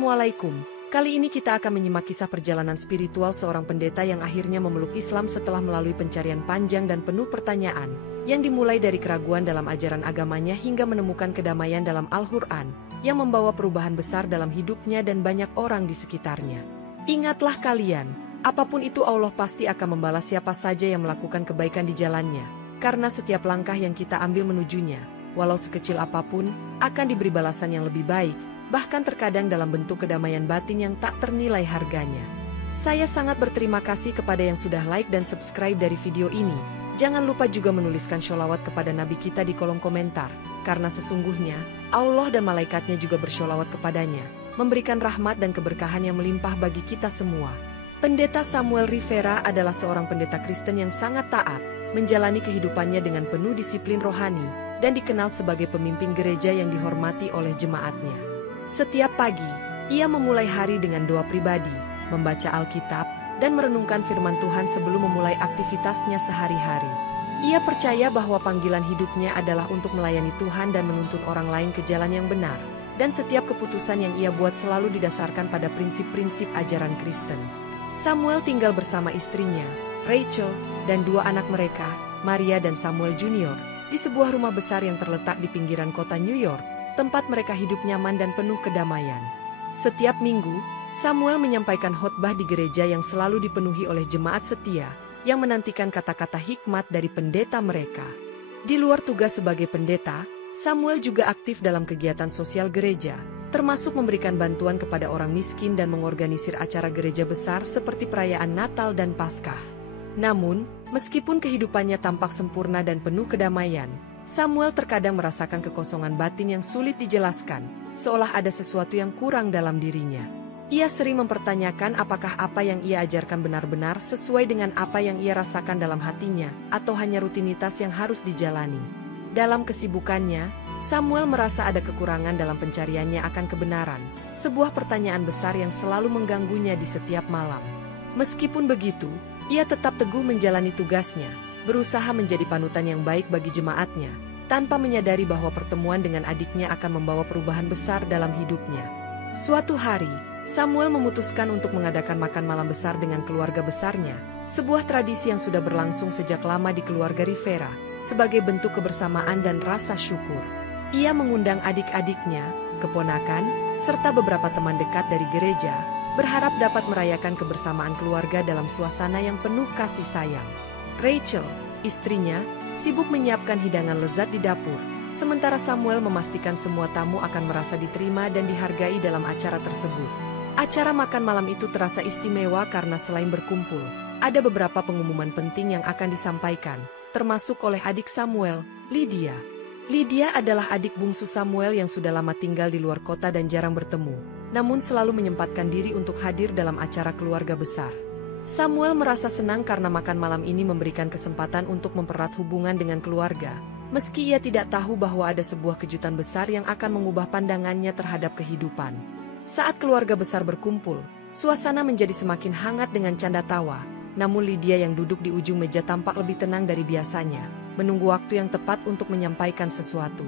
Assalamualaikum. Kali ini kita akan menyimak kisah perjalanan spiritual seorang pendeta yang akhirnya memeluk Islam setelah melalui pencarian panjang dan penuh pertanyaan, yang dimulai dari keraguan dalam ajaran agamanya hingga menemukan kedamaian dalam Al-Quran, yang membawa perubahan besar dalam hidupnya dan banyak orang di sekitarnya. Ingatlah kalian, apapun itu Allah pasti akan membalas siapa saja yang melakukan kebaikan di jalannya, karena setiap langkah yang kita ambil menujunya, walau sekecil apapun, akan diberi balasan yang lebih baik, bahkan terkadang dalam bentuk kedamaian batin yang tak ternilai harganya. Saya sangat berterima kasih kepada yang sudah like dan subscribe dari video ini. Jangan lupa juga menuliskan sholawat kepada Nabi kita di kolom komentar, karena sesungguhnya Allah dan malaikatnya juga bersholawat kepadanya, memberikan rahmat dan keberkahan yang melimpah bagi kita semua. Pendeta Samuel Rivera adalah seorang pendeta Kristen yang sangat taat, menjalani kehidupannya dengan penuh disiplin rohani, dan dikenal sebagai pemimpin gereja yang dihormati oleh jemaatnya. Setiap pagi, ia memulai hari dengan doa pribadi, membaca Alkitab, dan merenungkan firman Tuhan sebelum memulai aktivitasnya sehari-hari. Ia percaya bahwa panggilan hidupnya adalah untuk melayani Tuhan dan menuntun orang lain ke jalan yang benar, dan setiap keputusan yang ia buat selalu didasarkan pada prinsip-prinsip ajaran Kristen. Samuel tinggal bersama istrinya, Rachel, dan dua anak mereka, Maria dan Samuel Junior, di sebuah rumah besar yang terletak di pinggiran kota New York, tempat mereka hidup nyaman dan penuh kedamaian. Setiap minggu, Samuel menyampaikan khotbah di gereja yang selalu dipenuhi oleh jemaat setia, yang menantikan kata-kata hikmat dari pendeta mereka. Di luar tugas sebagai pendeta, Samuel juga aktif dalam kegiatan sosial gereja, termasuk memberikan bantuan kepada orang miskin dan mengorganisir acara gereja besar seperti perayaan Natal dan Paskah. Namun, meskipun kehidupannya tampak sempurna dan penuh kedamaian, Samuel terkadang merasakan kekosongan batin yang sulit dijelaskan, seolah ada sesuatu yang kurang dalam dirinya. Ia sering mempertanyakan apakah apa yang ia ajarkan benar-benar sesuai dengan apa yang ia rasakan dalam hatinya, atau hanya rutinitas yang harus dijalani. Dalam kesibukannya, Samuel merasa ada kekurangan dalam pencariannya akan kebenaran, sebuah pertanyaan besar yang selalu mengganggunya di setiap malam. Meskipun begitu, ia tetap teguh menjalani tugasnya, berusaha menjadi panutan yang baik bagi jemaatnya, tanpa menyadari bahwa pertemuan dengan adiknya akan membawa perubahan besar dalam hidupnya. Suatu hari, Samuel memutuskan untuk mengadakan makan malam besar dengan keluarga besarnya, sebuah tradisi yang sudah berlangsung sejak lama di keluarga Rivera, sebagai bentuk kebersamaan dan rasa syukur. Ia mengundang adik-adiknya, keponakan, serta beberapa teman dekat dari gereja, berharap dapat merayakan kebersamaan keluarga dalam suasana yang penuh kasih sayang. Rachel, istrinya, sibuk menyiapkan hidangan lezat di dapur, sementara Samuel memastikan semua tamu akan merasa diterima dan dihargai dalam acara tersebut. Acara makan malam itu terasa istimewa karena selain berkumpul, ada beberapa pengumuman penting yang akan disampaikan, termasuk oleh adik Samuel, Lydia. Lydia adalah adik bungsu Samuel yang sudah lama tinggal di luar kota dan jarang bertemu, namun selalu menyempatkan diri untuk hadir dalam acara keluarga besar. Samuel merasa senang karena makan malam ini memberikan kesempatan untuk mempererat hubungan dengan keluarga, meski ia tidak tahu bahwa ada sebuah kejutan besar yang akan mengubah pandangannya terhadap kehidupan. Saat keluarga besar berkumpul, suasana menjadi semakin hangat dengan canda tawa, namun Lydia yang duduk di ujung meja tampak lebih tenang dari biasanya, menunggu waktu yang tepat untuk menyampaikan sesuatu.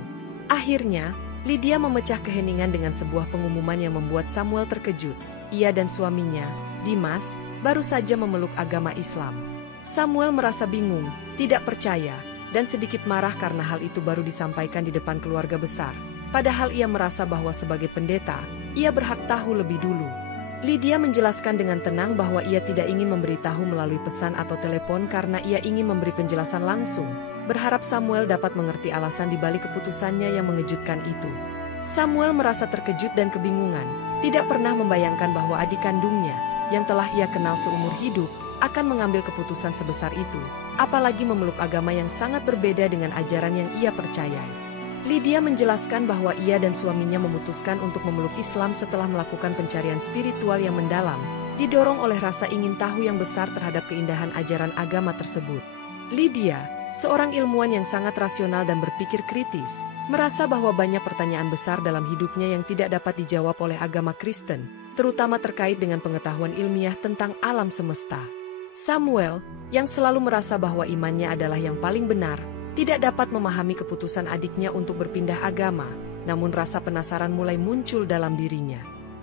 Akhirnya, Lydia memecah keheningan dengan sebuah pengumuman yang membuat Samuel terkejut. Ia dan suaminya, Dimas, baru saja memeluk agama Islam. Samuel merasa bingung, tidak percaya, dan sedikit marah karena hal itu baru disampaikan di depan keluarga besar. Padahal ia merasa bahwa sebagai pendeta, ia berhak tahu lebih dulu. Lydia menjelaskan dengan tenang bahwa ia tidak ingin memberitahu melalui pesan atau telepon karena ia ingin memberi penjelasan langsung, berharap Samuel dapat mengerti alasan dibalik keputusannya yang mengejutkan itu. Samuel merasa terkejut dan kebingungan, tidak pernah membayangkan bahwa adik kandungnya, yang telah ia kenal seumur hidup, akan mengambil keputusan sebesar itu, apalagi memeluk agama yang sangat berbeda dengan ajaran yang ia percayai. Lydia menjelaskan bahwa ia dan suaminya memutuskan untuk memeluk Islam setelah melakukan pencarian spiritual yang mendalam, didorong oleh rasa ingin tahu yang besar terhadap keindahan ajaran agama tersebut. Lydia, seorang ilmuwan yang sangat rasional dan berpikir kritis, merasa bahwa banyak pertanyaan besar dalam hidupnya yang tidak dapat dijawab oleh agama Kristen, terutama terkait dengan pengetahuan ilmiah tentang alam semesta. Samuel, yang selalu merasa bahwa imannya adalah yang paling benar, tidak dapat memahami keputusan adiknya untuk berpindah agama, namun rasa penasaran mulai muncul dalam dirinya.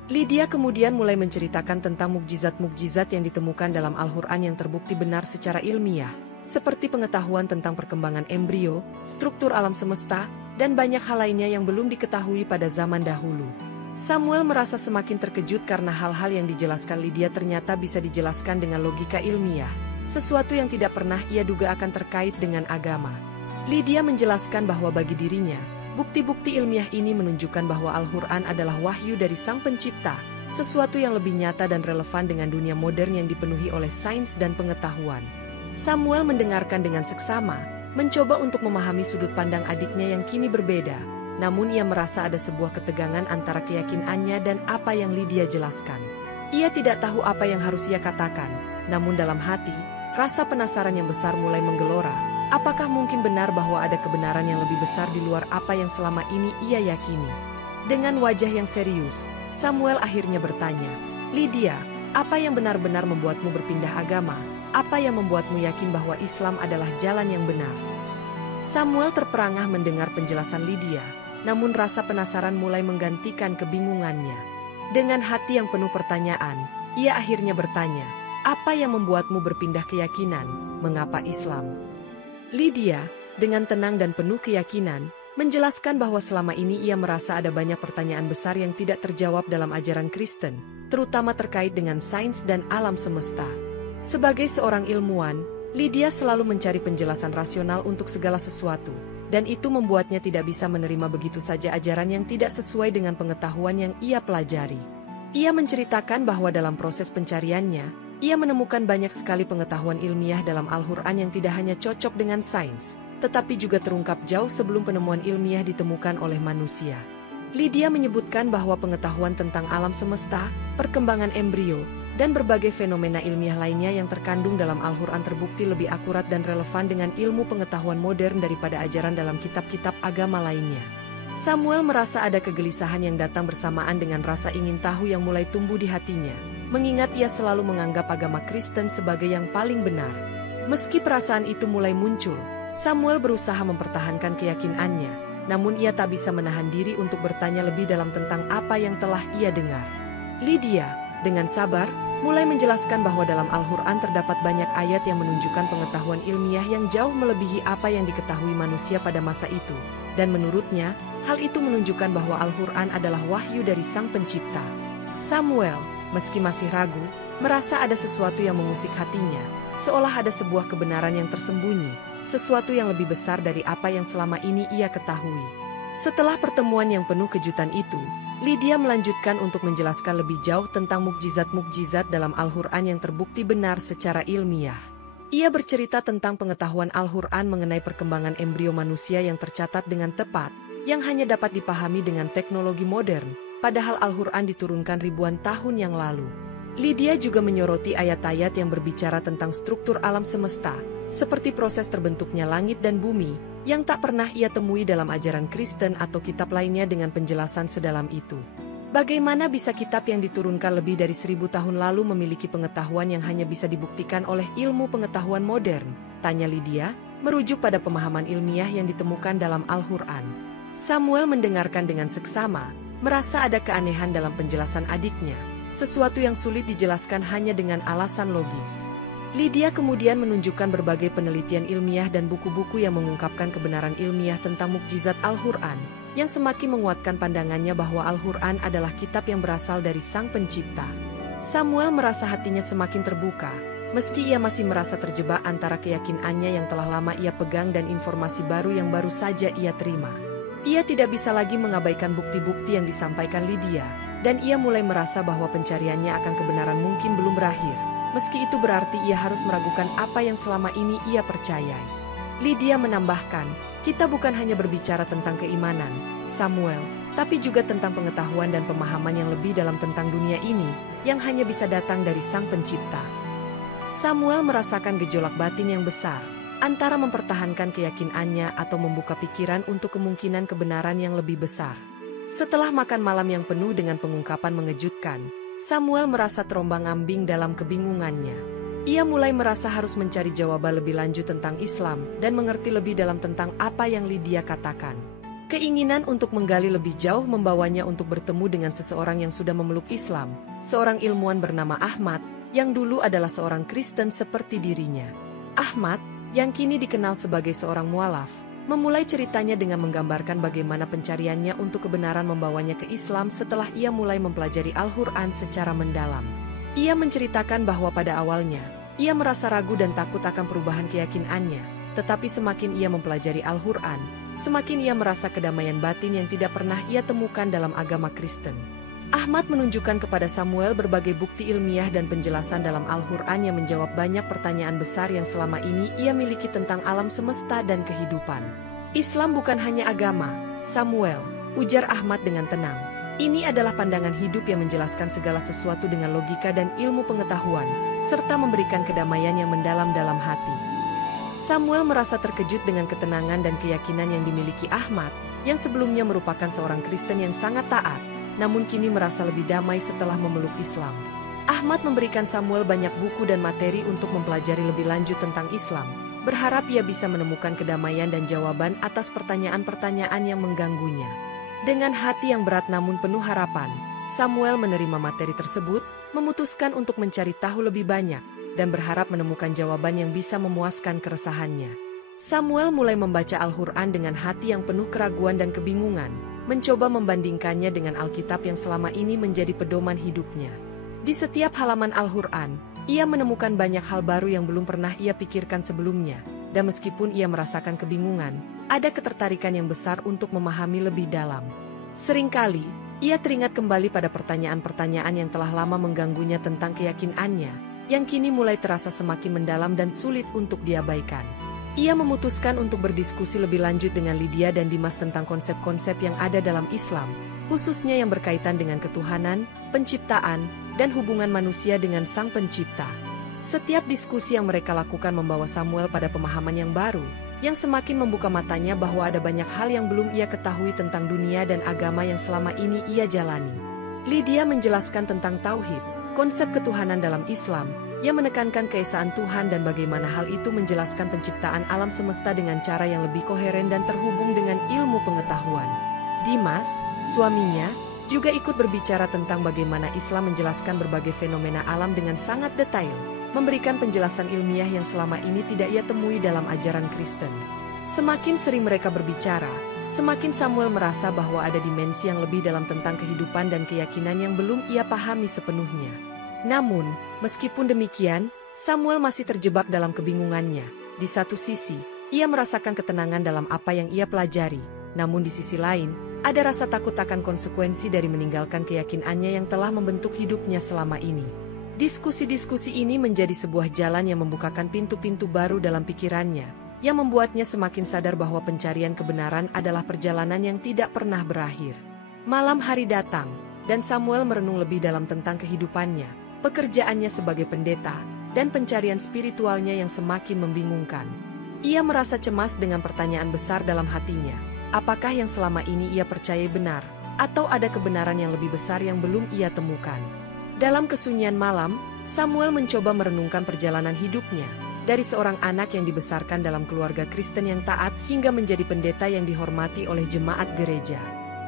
Lydia kemudian mulai menceritakan tentang mukjizat-mukjizat yang ditemukan dalam Al-Quran yang terbukti benar secara ilmiah, seperti pengetahuan tentang perkembangan embrio, struktur alam semesta, dan banyak hal lainnya yang belum diketahui pada zaman dahulu. Samuel merasa semakin terkejut karena hal-hal yang dijelaskan Lydia ternyata bisa dijelaskan dengan logika ilmiah, sesuatu yang tidak pernah ia duga akan terkait dengan agama. Lydia menjelaskan bahwa bagi dirinya, bukti-bukti ilmiah ini menunjukkan bahwa Al-Quran adalah wahyu dari Sang Pencipta, sesuatu yang lebih nyata dan relevan dengan dunia modern yang dipenuhi oleh sains dan pengetahuan. Samuel mendengarkan dengan seksama, mencoba untuk memahami sudut pandang adiknya yang kini berbeda, namun ia merasa ada sebuah ketegangan antara keyakinannya dan apa yang Lydia jelaskan. Ia tidak tahu apa yang harus ia katakan, namun dalam hati, rasa penasaran yang besar mulai menggelora. Apakah mungkin benar bahwa ada kebenaran yang lebih besar di luar apa yang selama ini ia yakini? Dengan wajah yang serius, Samuel akhirnya bertanya, "Lydia, apa yang benar-benar membuatmu berpindah agama? Apa yang membuatmu yakin bahwa Islam adalah jalan yang benar?" Samuel terperangah mendengar penjelasan Lydia, namun rasa penasaran mulai menggantikan kebingungannya. Dengan hati yang penuh pertanyaan, ia akhirnya bertanya, "Apa yang membuatmu berpindah keyakinan? Mengapa Islam?" Lydia, dengan tenang dan penuh keyakinan, menjelaskan bahwa selama ini ia merasa ada banyak pertanyaan besar yang tidak terjawab dalam ajaran Kristen, terutama terkait dengan sains dan alam semesta. Sebagai seorang ilmuwan, Lydia selalu mencari penjelasan rasional untuk segala sesuatu, dan itu membuatnya tidak bisa menerima begitu saja ajaran yang tidak sesuai dengan pengetahuan yang ia pelajari. Ia menceritakan bahwa dalam proses pencariannya, ia menemukan banyak sekali pengetahuan ilmiah dalam Al-Quran yang tidak hanya cocok dengan sains, tetapi juga terungkap jauh sebelum penemuan ilmiah ditemukan oleh manusia. Lydia menyebutkan bahwa pengetahuan tentang alam semesta, perkembangan embrio, dan berbagai fenomena ilmiah lainnya yang terkandung dalam Al-Quran terbukti lebih akurat dan relevan dengan ilmu pengetahuan modern daripada ajaran dalam kitab-kitab agama lainnya. Samuel merasa ada kegelisahan yang datang bersamaan dengan rasa ingin tahu yang mulai tumbuh di hatinya, mengingat ia selalu menganggap agama Kristen sebagai yang paling benar. Meski perasaan itu mulai muncul, Samuel berusaha mempertahankan keyakinannya, namun ia tak bisa menahan diri untuk bertanya lebih dalam tentang apa yang telah ia dengar. Lydia, dengan sabar, mulai menjelaskan bahwa dalam Al-Quran terdapat banyak ayat yang menunjukkan pengetahuan ilmiah yang jauh melebihi apa yang diketahui manusia pada masa itu, dan menurutnya, hal itu menunjukkan bahwa Al-Quran adalah wahyu dari Sang Pencipta. Samuel, meski masih ragu, merasa ada sesuatu yang mengusik hatinya, seolah ada sebuah kebenaran yang tersembunyi, sesuatu yang lebih besar dari apa yang selama ini ia ketahui. Setelah pertemuan yang penuh kejutan itu, Lydia melanjutkan untuk menjelaskan lebih jauh tentang mukjizat-mukjizat dalam Al-Quran yang terbukti benar secara ilmiah. Ia bercerita tentang pengetahuan Al-Quran mengenai perkembangan embrio manusia yang tercatat dengan tepat, yang hanya dapat dipahami dengan teknologi modern, padahal Al-Quran diturunkan ribuan tahun yang lalu. Lydia juga menyoroti ayat-ayat yang berbicara tentang struktur alam semesta, seperti proses terbentuknya langit dan bumi, yang tak pernah ia temui dalam ajaran Kristen atau kitab lainnya dengan penjelasan sedalam itu. Bagaimana bisa kitab yang diturunkan lebih dari 1000 tahun lalu memiliki pengetahuan yang hanya bisa dibuktikan oleh ilmu pengetahuan modern? Tanya Lydia, merujuk pada pemahaman ilmiah yang ditemukan dalam Al-Quran. Samuel mendengarkan dengan seksama, merasa ada keanehan dalam penjelasan adiknya, sesuatu yang sulit dijelaskan hanya dengan alasan logis. Lydia kemudian menunjukkan berbagai penelitian ilmiah dan buku-buku yang mengungkapkan kebenaran ilmiah tentang mukjizat Al-Quran, yang semakin menguatkan pandangannya bahwa Al-Quran adalah kitab yang berasal dari Sang Pencipta. Samuel merasa hatinya semakin terbuka, meski ia masih merasa terjebak antara keyakinannya yang telah lama ia pegang dan informasi baru yang baru saja ia terima. Ia tidak bisa lagi mengabaikan bukti-bukti yang disampaikan Lydia, dan ia mulai merasa bahwa pencariannya akan kebenaran mungkin belum berakhir. Meski itu berarti ia harus meragukan apa yang selama ini ia percayai. Lydia menambahkan, kita bukan hanya berbicara tentang keimanan, Samuel, tapi juga tentang pengetahuan dan pemahaman yang lebih dalam tentang dunia ini, yang hanya bisa datang dari Sang Pencipta. Samuel merasakan gejolak batin yang besar, antara mempertahankan keyakinannya atau membuka pikiran untuk kemungkinan kebenaran yang lebih besar. Setelah makan malam yang penuh dengan pengungkapan mengejutkan, Samuel merasa terombang-ambing dalam kebingungannya. Ia mulai merasa harus mencari jawaban lebih lanjut tentang Islam dan mengerti lebih dalam tentang apa yang Lydia katakan. Keinginan untuk menggali lebih jauh membawanya untuk bertemu dengan seseorang yang sudah memeluk Islam, seorang ilmuwan bernama Ahmad, yang dulu adalah seorang Kristen seperti dirinya. Ahmad, yang kini dikenal sebagai seorang mualaf, memulai ceritanya dengan menggambarkan bagaimana pencariannya untuk kebenaran membawanya ke Islam setelah ia mulai mempelajari Al-Quran secara mendalam. Ia menceritakan bahwa pada awalnya, ia merasa ragu dan takut akan perubahan keyakinannya, tetapi semakin ia mempelajari Al-Quran, semakin ia merasa kedamaian batin yang tidak pernah ia temukan dalam agama Kristen. Ahmad menunjukkan kepada Samuel berbagai bukti ilmiah dan penjelasan dalam Al-Quran yang menjawab banyak pertanyaan besar yang selama ini ia miliki tentang alam semesta dan kehidupan. Islam bukan hanya agama, Samuel, ujar Ahmad dengan tenang. Ini adalah pandangan hidup yang menjelaskan segala sesuatu dengan logika dan ilmu pengetahuan, serta memberikan kedamaian yang mendalam dalam hati. Samuel merasa terkejut dengan ketenangan dan keyakinan yang dimiliki Ahmad, yang sebelumnya merupakan seorang Kristen yang sangat taat, namun kini merasa lebih damai setelah memeluk Islam. Ahmad memberikan Samuel banyak buku dan materi untuk mempelajari lebih lanjut tentang Islam, berharap ia bisa menemukan kedamaian dan jawaban atas pertanyaan-pertanyaan yang mengganggunya. Dengan hati yang berat namun penuh harapan, Samuel menerima materi tersebut, memutuskan untuk mencari tahu lebih banyak, dan berharap menemukan jawaban yang bisa memuaskan keresahannya. Samuel mulai membaca Al-Quran dengan hati yang penuh keraguan dan kebingungan, mencoba membandingkannya dengan Alkitab yang selama ini menjadi pedoman hidupnya. Di setiap halaman Al-Quran, ia menemukan banyak hal baru yang belum pernah ia pikirkan sebelumnya, dan meskipun ia merasakan kebingungan, ada ketertarikan yang besar untuk memahami lebih dalam. Seringkali, ia teringat kembali pada pertanyaan-pertanyaan yang telah lama mengganggunya tentang keyakinannya, yang kini mulai terasa semakin mendalam dan sulit untuk diabaikan. Ia memutuskan untuk berdiskusi lebih lanjut dengan Lydia dan Dimas tentang konsep-konsep yang ada dalam Islam, khususnya yang berkaitan dengan ketuhanan, penciptaan, dan hubungan manusia dengan Sang Pencipta. Setiap diskusi yang mereka lakukan membawa Samuel pada pemahaman yang baru, yang semakin membuka matanya bahwa ada banyak hal yang belum ia ketahui tentang dunia dan agama yang selama ini ia jalani. Lydia menjelaskan tentang tauhid, konsep ketuhanan dalam Islam, yang menekankan keesaan Tuhan dan bagaimana hal itu menjelaskan penciptaan alam semesta dengan cara yang lebih koheren dan terhubung dengan ilmu pengetahuan. Dimas, suaminya, juga ikut berbicara tentang bagaimana Islam menjelaskan berbagai fenomena alam dengan sangat detail, memberikan penjelasan ilmiah yang selama ini tidak ia temui dalam ajaran Kristen. Semakin sering mereka berbicara, semakin Samuel merasa bahwa ada dimensi yang lebih dalam tentang kehidupan dan keyakinan yang belum ia pahami sepenuhnya. Namun, meskipun demikian, Samuel masih terjebak dalam kebingungannya. Di satu sisi, ia merasakan ketenangan dalam apa yang ia pelajari, namun di sisi lain, ada rasa takut akan konsekuensi dari meninggalkan keyakinannya yang telah membentuk hidupnya selama ini. Diskusi-diskusi ini menjadi sebuah jalan yang membukakan pintu-pintu baru dalam pikirannya, yang membuatnya semakin sadar bahwa pencarian kebenaran adalah perjalanan yang tidak pernah berakhir. Malam hari datang, dan Samuel merenung lebih dalam tentang kehidupannya, pekerjaannya sebagai pendeta, dan pencarian spiritualnya yang semakin membingungkan. Ia merasa cemas dengan pertanyaan besar dalam hatinya. Apakah yang selama ini ia percayai benar, atau ada kebenaran yang lebih besar yang belum ia temukan? Dalam kesunyian malam, Samuel mencoba merenungkan perjalanan hidupnya, dari seorang anak yang dibesarkan dalam keluarga Kristen yang taat hingga menjadi pendeta yang dihormati oleh jemaat gereja.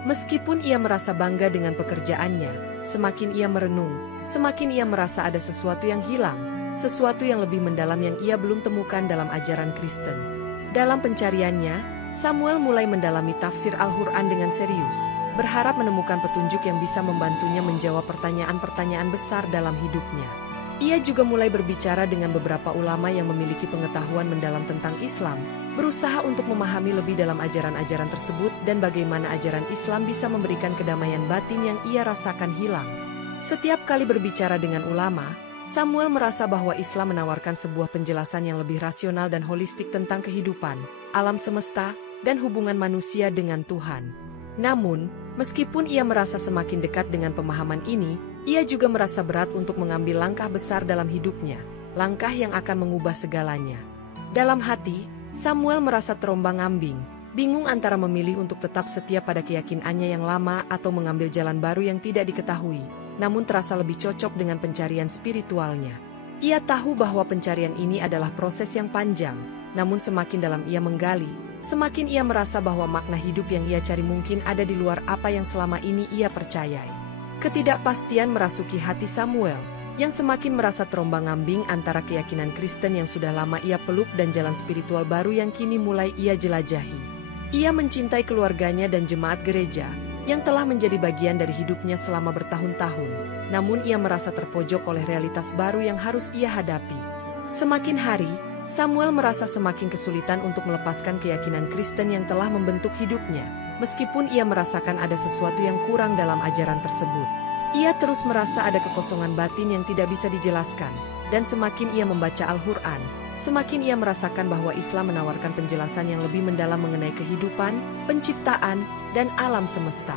Meskipun ia merasa bangga dengan pekerjaannya, semakin ia merenung, semakin ia merasa ada sesuatu yang hilang, sesuatu yang lebih mendalam yang ia belum temukan dalam ajaran Kristen. Dalam pencariannya, Samuel mulai mendalami tafsir Al-Quran dengan serius, berharap menemukan petunjuk yang bisa membantunya menjawab pertanyaan-pertanyaan besar dalam hidupnya. Ia juga mulai berbicara dengan beberapa ulama yang memiliki pengetahuan mendalam tentang Islam, berusaha untuk memahami lebih dalam ajaran-ajaran tersebut dan bagaimana ajaran Islam bisa memberikan kedamaian batin yang ia rasakan hilang. Setiap kali berbicara dengan ulama, Samuel merasa bahwa Islam menawarkan sebuah penjelasan yang lebih rasional dan holistik tentang kehidupan, alam semesta, dan hubungan manusia dengan Tuhan. Namun, meskipun ia merasa semakin dekat dengan pemahaman ini, ia juga merasa berat untuk mengambil langkah besar dalam hidupnya, langkah yang akan mengubah segalanya. Dalam hati, Samuel merasa terombang-ambing, bingung antara memilih untuk tetap setia pada keyakinannya yang lama atau mengambil jalan baru yang tidak diketahui, namun terasa lebih cocok dengan pencarian spiritualnya. Ia tahu bahwa pencarian ini adalah proses yang panjang, namun semakin dalam ia menggali, semakin ia merasa bahwa makna hidup yang ia cari mungkin ada di luar apa yang selama ini ia percayai. Ketidakpastian merasuki hati Samuel, yang semakin merasa terombang-ambing antara keyakinan Kristen yang sudah lama ia peluk dan jalan spiritual baru yang kini mulai ia jelajahi. Ia mencintai keluarganya dan jemaat gereja, yang telah menjadi bagian dari hidupnya selama bertahun-tahun, namun ia merasa terpojok oleh realitas baru yang harus ia hadapi. Semakin hari, Samuel merasa semakin kesulitan untuk melepaskan keyakinan Kristen yang telah membentuk hidupnya, meskipun ia merasakan ada sesuatu yang kurang dalam ajaran tersebut. Ia terus merasa ada kekosongan batin yang tidak bisa dijelaskan, dan semakin ia membaca Al-Quran, semakin ia merasakan bahwa Islam menawarkan penjelasan yang lebih mendalam mengenai kehidupan, penciptaan, dan alam semesta.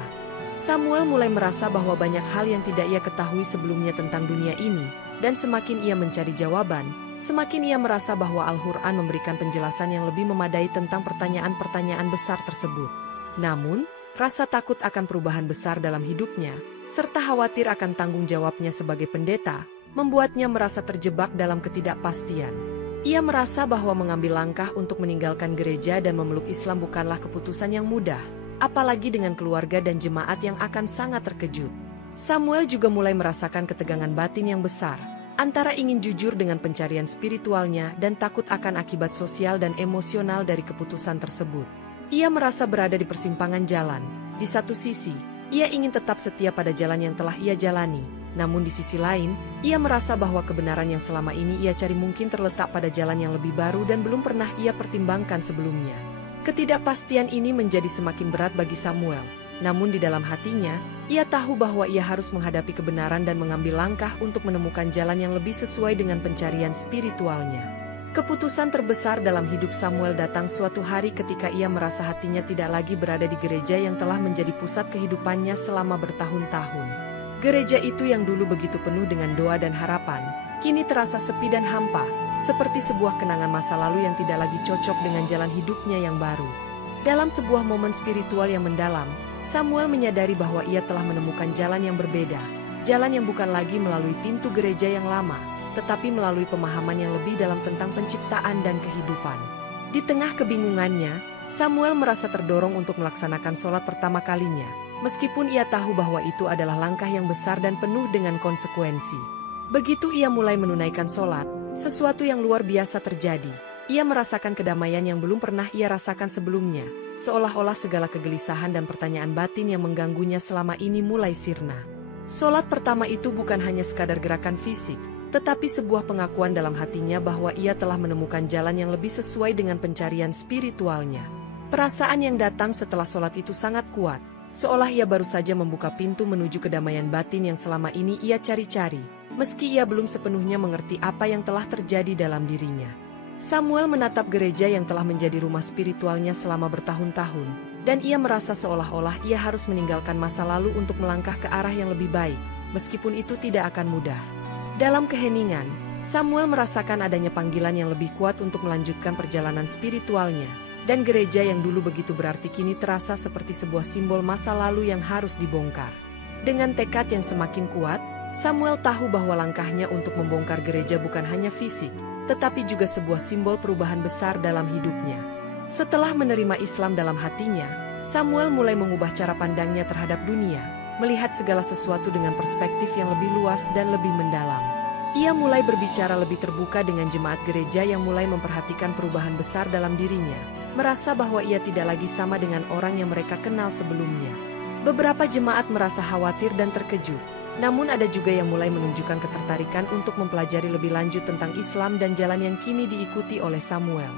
Samuel mulai merasa bahwa banyak hal yang tidak ia ketahui sebelumnya tentang dunia ini, dan semakin ia mencari jawaban, semakin ia merasa bahwa Al-Quran memberikan penjelasan yang lebih memadai tentang pertanyaan-pertanyaan besar tersebut. Namun, rasa takut akan perubahan besar dalam hidupnya, serta khawatir akan tanggung jawabnya sebagai pendeta, membuatnya merasa terjebak dalam ketidakpastian. Ia merasa bahwa mengambil langkah untuk meninggalkan gereja dan memeluk Islam bukanlah keputusan yang mudah, apalagi dengan keluarga dan jemaat yang akan sangat terkejut. Samuel juga mulai merasakan ketegangan batin yang besar, antara ingin jujur dengan pencarian spiritualnya dan takut akan akibat sosial dan emosional dari keputusan tersebut. Ia merasa berada di persimpangan jalan. Di satu sisi, ia ingin tetap setia pada jalan yang telah ia jalani. Namun di sisi lain, ia merasa bahwa kebenaran yang selama ini ia cari mungkin terletak pada jalan yang lebih baru dan belum pernah ia pertimbangkan sebelumnya. Ketidakpastian ini menjadi semakin berat bagi Samuel. Namun di dalam hatinya, ia tahu bahwa ia harus menghadapi kebenaran dan mengambil langkah untuk menemukan jalan yang lebih sesuai dengan pencarian spiritualnya. Keputusan terbesar dalam hidup Samuel datang suatu hari ketika ia merasa hatinya tidak lagi berada di gereja yang telah menjadi pusat kehidupannya selama bertahun-tahun. Gereja itu yang dulu begitu penuh dengan doa dan harapan, kini terasa sepi dan hampa, seperti sebuah kenangan masa lalu yang tidak lagi cocok dengan jalan hidupnya yang baru. Dalam sebuah momen spiritual yang mendalam, Samuel menyadari bahwa ia telah menemukan jalan yang berbeda, jalan yang bukan lagi melalui pintu gereja yang lama, tetapi melalui pemahaman yang lebih dalam tentang penciptaan dan kehidupan. Di tengah kebingungannya, Samuel merasa terdorong untuk melaksanakan sholat pertama kalinya, meskipun ia tahu bahwa itu adalah langkah yang besar dan penuh dengan konsekuensi. Begitu ia mulai menunaikan sholat, sesuatu yang luar biasa terjadi. Ia merasakan kedamaian yang belum pernah ia rasakan sebelumnya, seolah-olah segala kegelisahan dan pertanyaan batin yang mengganggunya selama ini mulai sirna. Sholat pertama itu bukan hanya sekadar gerakan fisik, tetapi sebuah pengakuan dalam hatinya bahwa ia telah menemukan jalan yang lebih sesuai dengan pencarian spiritualnya. Perasaan yang datang setelah sholat itu sangat kuat, seolah ia baru saja membuka pintu menuju kedamaian batin yang selama ini ia cari-cari, meski ia belum sepenuhnya mengerti apa yang telah terjadi dalam dirinya. Samuel menatap gereja yang telah menjadi rumah spiritualnya selama bertahun-tahun, dan ia merasa seolah-olah ia harus meninggalkan masa lalu untuk melangkah ke arah yang lebih baik, meskipun itu tidak akan mudah. Dalam keheningan, Samuel merasakan adanya panggilan yang lebih kuat untuk melanjutkan perjalanan spiritualnya, dan gereja yang dulu begitu berarti kini terasa seperti sebuah simbol masa lalu yang harus dibongkar. Dengan tekad yang semakin kuat, Samuel tahu bahwa langkahnya untuk membongkar gereja bukan hanya fisik, tetapi juga sebuah simbol perubahan besar dalam hidupnya. Setelah menerima Islam dalam hatinya, Samuel mulai mengubah cara pandangnya terhadap dunia, melihat segala sesuatu dengan perspektif yang lebih luas dan lebih mendalam. Ia mulai berbicara lebih terbuka dengan jemaat gereja yang mulai memperhatikan perubahan besar dalam dirinya, merasa bahwa ia tidak lagi sama dengan orang yang mereka kenal sebelumnya. Beberapa jemaat merasa khawatir dan terkejut, namun ada juga yang mulai menunjukkan ketertarikan untuk mempelajari lebih lanjut tentang Islam dan jalan yang kini diikuti oleh Samuel.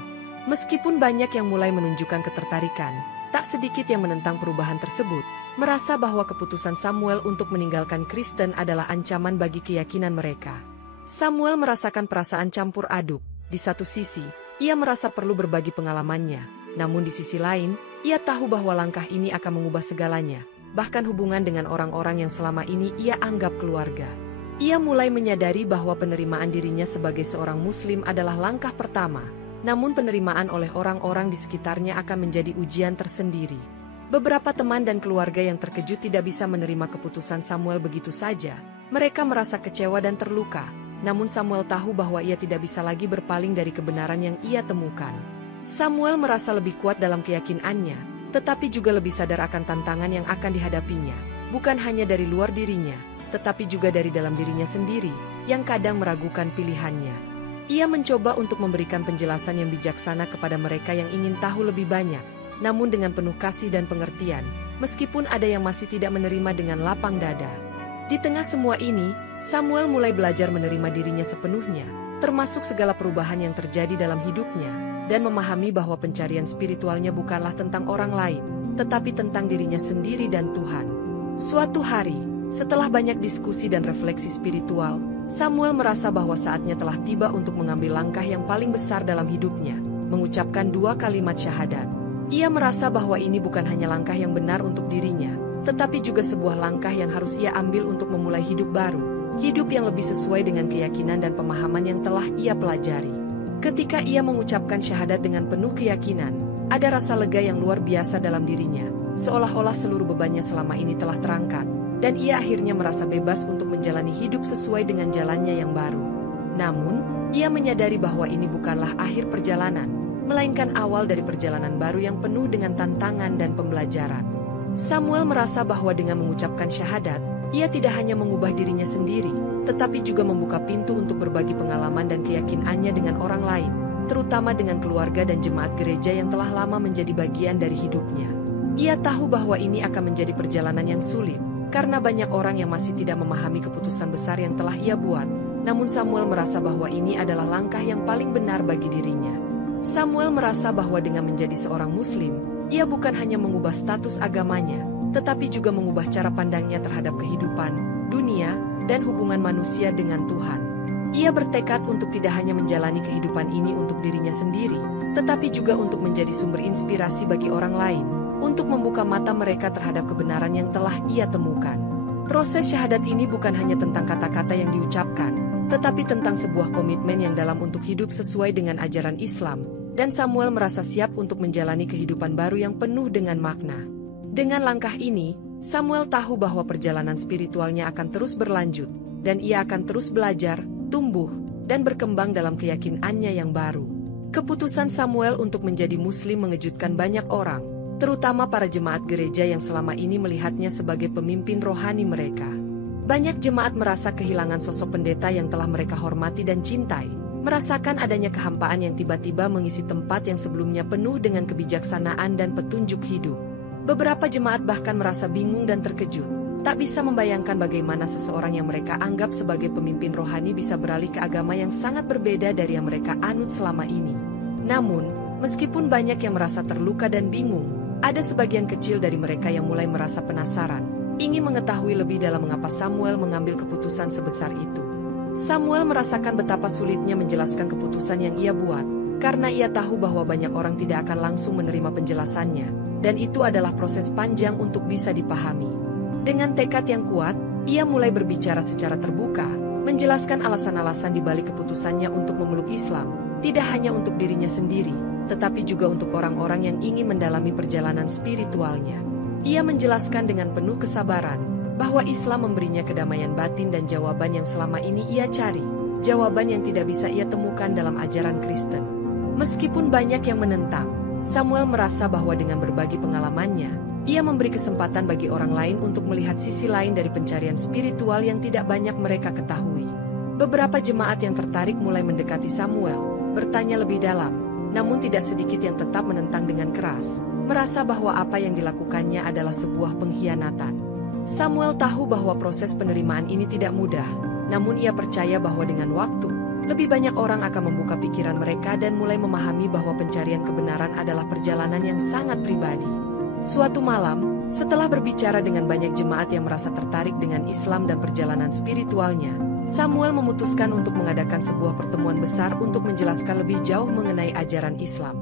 Meskipun banyak yang mulai menunjukkan ketertarikan, tak sedikit yang menentang perubahan tersebut, merasa bahwa keputusan Samuel untuk meninggalkan Kristen adalah ancaman bagi keyakinan mereka. Samuel merasakan perasaan campur aduk. Di satu sisi, ia merasa perlu berbagi pengalamannya, namun di sisi lain, ia tahu bahwa langkah ini akan mengubah segalanya, bahkan hubungan dengan orang-orang yang selama ini ia anggap keluarga. Ia mulai menyadari bahwa penerimaan dirinya sebagai seorang Muslim adalah langkah pertama, namun penerimaan oleh orang-orang di sekitarnya akan menjadi ujian tersendiri. Beberapa teman dan keluarga yang terkejut tidak bisa menerima keputusan Samuel begitu saja. Mereka merasa kecewa dan terluka, namun Samuel tahu bahwa ia tidak bisa lagi berpaling dari kebenaran yang ia temukan. Samuel merasa lebih kuat dalam keyakinannya, tetapi juga lebih sadar akan tantangan yang akan dihadapinya, bukan hanya dari luar dirinya, tetapi juga dari dalam dirinya sendiri, yang kadang meragukan pilihannya. Ia mencoba untuk memberikan penjelasan yang bijaksana kepada mereka yang ingin tahu lebih banyak, namun dengan penuh kasih dan pengertian, meskipun ada yang masih tidak menerima dengan lapang dada. Di tengah semua ini, Samuel mulai belajar menerima dirinya sepenuhnya, termasuk segala perubahan yang terjadi dalam hidupnya, dan memahami bahwa pencarian spiritualnya bukanlah tentang orang lain, tetapi tentang dirinya sendiri dan Tuhan. Suatu hari, setelah banyak diskusi dan refleksi spiritual, Samuel merasa bahwa saatnya telah tiba untuk mengambil langkah yang paling besar dalam hidupnya, mengucapkan 2 kalimat syahadat. Ia merasa bahwa ini bukan hanya langkah yang benar untuk dirinya, tetapi juga sebuah langkah yang harus ia ambil untuk memulai hidup baru. Hidup yang lebih sesuai dengan keyakinan dan pemahaman yang telah ia pelajari. Ketika ia mengucapkan syahadat dengan penuh keyakinan, ada rasa lega yang luar biasa dalam dirinya, seolah-olah seluruh bebannya selama ini telah terangkat, dan ia akhirnya merasa bebas untuk menjalani hidup sesuai dengan jalannya yang baru. Namun, ia menyadari bahwa ini bukanlah akhir perjalanan, melainkan awal dari perjalanan baru yang penuh dengan tantangan dan pembelajaran. Samuel merasa bahwa dengan mengucapkan syahadat, ia tidak hanya mengubah dirinya sendiri, tetapi juga membuka pintu untuk berbagi pengalaman dan keyakinannya dengan orang lain, terutama dengan keluarga dan jemaat gereja yang telah lama menjadi bagian dari hidupnya. Ia tahu bahwa ini akan menjadi perjalanan yang sulit, karena banyak orang yang masih tidak memahami keputusan besar yang telah ia buat, namun Samuel merasa bahwa ini adalah langkah yang paling benar bagi dirinya. Samuel merasa bahwa dengan menjadi seorang Muslim, ia bukan hanya mengubah status agamanya, tetapi juga mengubah cara pandangnya terhadap kehidupan, dunia, dan hubungan manusia dengan Tuhan. Ia bertekad untuk tidak hanya menjalani kehidupan ini untuk dirinya sendiri, tetapi juga untuk menjadi sumber inspirasi bagi orang lain, untuk membuka mata mereka terhadap kebenaran yang telah ia temukan. Proses syahadat ini bukan hanya tentang kata-kata yang diucapkan, tetapi tentang sebuah komitmen yang dalam untuk hidup sesuai dengan ajaran Islam, dan Samuel merasa siap untuk menjalani kehidupan baru yang penuh dengan makna. Dengan langkah ini, Samuel tahu bahwa perjalanan spiritualnya akan terus berlanjut, dan ia akan terus belajar, tumbuh, dan berkembang dalam keyakinannya yang baru. Keputusan Samuel untuk menjadi Muslim mengejutkan banyak orang, terutama para jemaat gereja yang selama ini melihatnya sebagai pemimpin rohani mereka. Banyak jemaat merasa kehilangan sosok pendeta yang telah mereka hormati dan cintai, merasakan adanya kehampaan yang tiba-tiba mengisi tempat yang sebelumnya penuh dengan kebijaksanaan dan petunjuk hidup. Beberapa jemaat bahkan merasa bingung dan terkejut, tak bisa membayangkan bagaimana seseorang yang mereka anggap sebagai pemimpin rohani bisa beralih ke agama yang sangat berbeda dari yang mereka anut selama ini. Namun, meskipun banyak yang merasa terluka dan bingung, ada sebagian kecil dari mereka yang mulai merasa penasaran, ingin mengetahui lebih dalam mengapa Samuel mengambil keputusan sebesar itu. Samuel merasakan betapa sulitnya menjelaskan keputusan yang ia buat, karena ia tahu bahwa banyak orang tidak akan langsung menerima penjelasannya, dan itu adalah proses panjang untuk bisa dipahami. Dengan tekad yang kuat, ia mulai berbicara secara terbuka, menjelaskan alasan-alasan di balik keputusannya untuk memeluk Islam, tidak hanya untuk dirinya sendiri, tetapi juga untuk orang-orang yang ingin mendalami perjalanan spiritualnya. Ia menjelaskan dengan penuh kesabaran, bahwa Islam memberinya kedamaian batin dan jawaban yang selama ini ia cari, jawaban yang tidak bisa ia temukan dalam ajaran Kristen. Meskipun banyak yang menentang, Samuel merasa bahwa dengan berbagi pengalamannya, ia memberi kesempatan bagi orang lain untuk melihat sisi lain dari pencarian spiritual yang tidak banyak mereka ketahui. Beberapa jemaat yang tertarik mulai mendekati Samuel, bertanya lebih dalam, namun tidak sedikit yang tetap menentang dengan keras, merasa bahwa apa yang dilakukannya adalah sebuah pengkhianatan. Samuel tahu bahwa proses penerimaan ini tidak mudah, namun ia percaya bahwa dengan waktu, lebih banyak orang akan membuka pikiran mereka dan mulai memahami bahwa pencarian kebenaran adalah perjalanan yang sangat pribadi. Suatu malam, setelah berbicara dengan banyak jemaat yang merasa tertarik dengan Islam dan perjalanan spiritualnya, Samuel memutuskan untuk mengadakan sebuah pertemuan besar untuk menjelaskan lebih jauh mengenai ajaran Islam.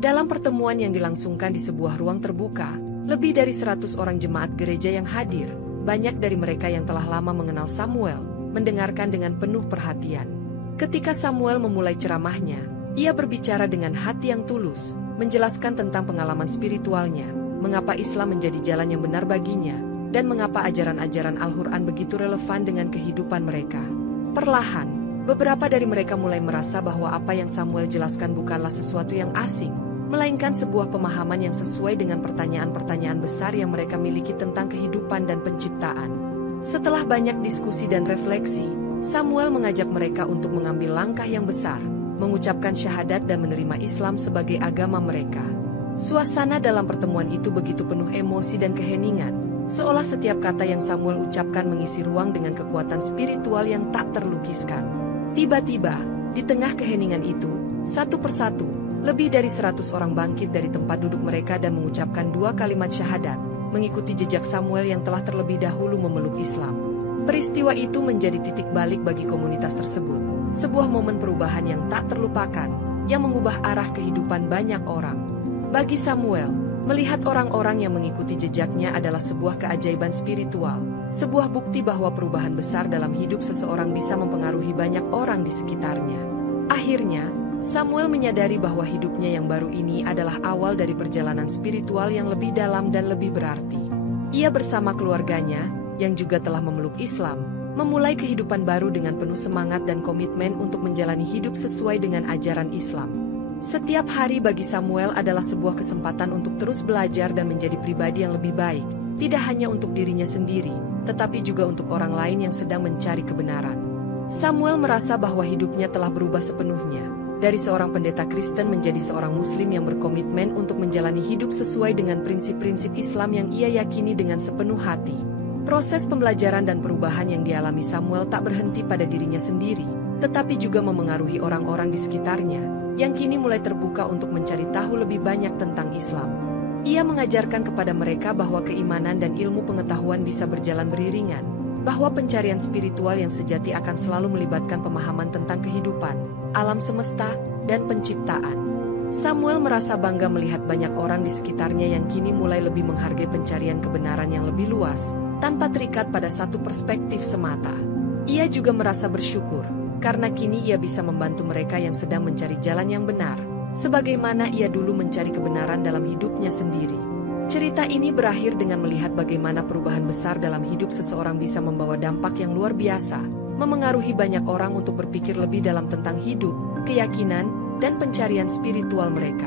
Dalam pertemuan yang dilangsungkan di sebuah ruang terbuka, lebih dari 100 orang jemaat gereja yang hadir, banyak dari mereka yang telah lama mengenal Samuel, mendengarkan dengan penuh perhatian. Ketika Samuel memulai ceramahnya, ia berbicara dengan hati yang tulus, menjelaskan tentang pengalaman spiritualnya, mengapa Islam menjadi jalan yang benar baginya, dan mengapa ajaran-ajaran Al-Quran begitu relevan dengan kehidupan mereka. Perlahan, beberapa dari mereka mulai merasa bahwa apa yang Samuel jelaskan bukanlah sesuatu yang asing, melainkan sebuah pemahaman yang sesuai dengan pertanyaan-pertanyaan besar yang mereka miliki tentang kehidupan dan penciptaan. Setelah banyak diskusi dan refleksi, Samuel mengajak mereka untuk mengambil langkah yang besar, mengucapkan syahadat dan menerima Islam sebagai agama mereka. Suasana dalam pertemuan itu begitu penuh emosi dan keheningan, seolah setiap kata yang Samuel ucapkan mengisi ruang dengan kekuatan spiritual yang tak terlukiskan. Tiba-tiba, di tengah keheningan itu, satu persatu, lebih dari 100 orang bangkit dari tempat duduk mereka dan mengucapkan 2 kalimat syahadat, mengikuti jejak Samuel yang telah terlebih dahulu memeluk Islam. Peristiwa itu menjadi titik balik bagi komunitas tersebut, sebuah momen perubahan yang tak terlupakan, yang mengubah arah kehidupan banyak orang. Bagi Samuel, melihat orang-orang yang mengikuti jejaknya adalah sebuah keajaiban spiritual, sebuah bukti bahwa perubahan besar dalam hidup seseorang bisa mempengaruhi banyak orang di sekitarnya. Akhirnya, Samuel menyadari bahwa hidupnya yang baru ini adalah awal dari perjalanan spiritual yang lebih dalam dan lebih berarti. Ia bersama keluarganya, yang juga telah memeluk Islam, memulai kehidupan baru dengan penuh semangat dan komitmen untuk menjalani hidup sesuai dengan ajaran Islam. Setiap hari bagi Samuel adalah sebuah kesempatan untuk terus belajar dan menjadi pribadi yang lebih baik, tidak hanya untuk dirinya sendiri, tetapi juga untuk orang lain yang sedang mencari kebenaran. Samuel merasa bahwa hidupnya telah berubah sepenuhnya, dari seorang pendeta Kristen menjadi seorang Muslim yang berkomitmen untuk menjalani hidup sesuai dengan prinsip-prinsip Islam yang ia yakini dengan sepenuh hati. Proses pembelajaran dan perubahan yang dialami Samuel tak berhenti pada dirinya sendiri, tetapi juga memengaruhi orang-orang di sekitarnya, yang kini mulai terbuka untuk mencari tahu lebih banyak tentang Islam. Ia mengajarkan kepada mereka bahwa keimanan dan ilmu pengetahuan bisa berjalan beriringan, bahwa pencarian spiritual yang sejati akan selalu melibatkan pemahaman tentang kehidupan, alam semesta, dan penciptaan. Samuel merasa bangga melihat banyak orang di sekitarnya yang kini mulai lebih menghargai pencarian kebenaran yang lebih luas, tanpa terikat pada satu perspektif semata. Ia juga merasa bersyukur, karena kini ia bisa membantu mereka yang sedang mencari jalan yang benar, sebagaimana ia dulu mencari kebenaran dalam hidupnya sendiri. Cerita ini berakhir dengan melihat bagaimana perubahan besar dalam hidup seseorang bisa membawa dampak yang luar biasa, memengaruhi banyak orang untuk berpikir lebih dalam tentang hidup, keyakinan, dan pencarian spiritual mereka.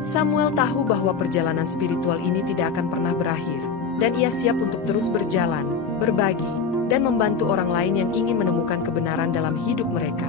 Samuel tahu bahwa perjalanan spiritual ini tidak akan pernah berakhir, dan ia siap untuk terus berjalan, berbagi, dan membantu orang lain yang ingin menemukan kebenaran dalam hidup mereka.